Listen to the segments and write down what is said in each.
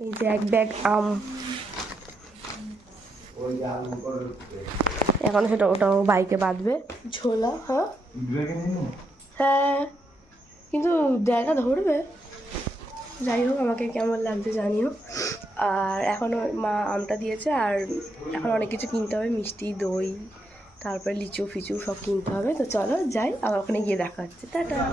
এই যে এক ব্যাগ আম। এখন সেটা ওটাও বাইকে বাঁধবে। ঝোলা হ্যাঁ? হ্যাঁ। কিন্তু জায়গা ধরবে। যাই হোক, আমাকে কেমন লাগছে জানিও। আর এখনও মা আমটা দিয়েছে, আর এখন অনেক কিছু কিনতে হবে। মিষ্টি, দই, তারপরে লিচু, ফিচু সব কিনতে হবে। তো চলো যাই, আবার ওখানে গিয়ে দেখা হচ্ছে। টাটা।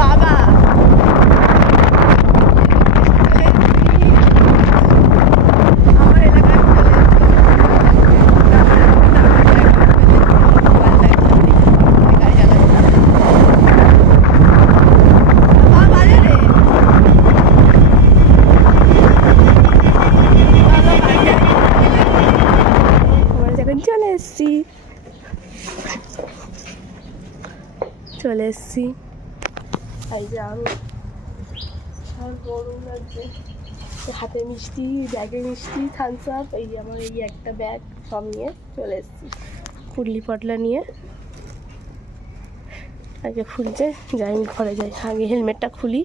বাবা আমার এলাকায় আমরা যখন চলে এসছি। চলে এসছি। যে আমি আর লাগছে। হাতে মিষ্টি, ব্যাগে মিষ্টি থামস আপ এই আমার এই একটা ব্যাগ সব নিয়ে চলে এসেছি। পুডলি পটলা নিয়ে। আগে খুলছে, যাই আমি ঘরে যাই। আগে হেলমেটটা খুলি।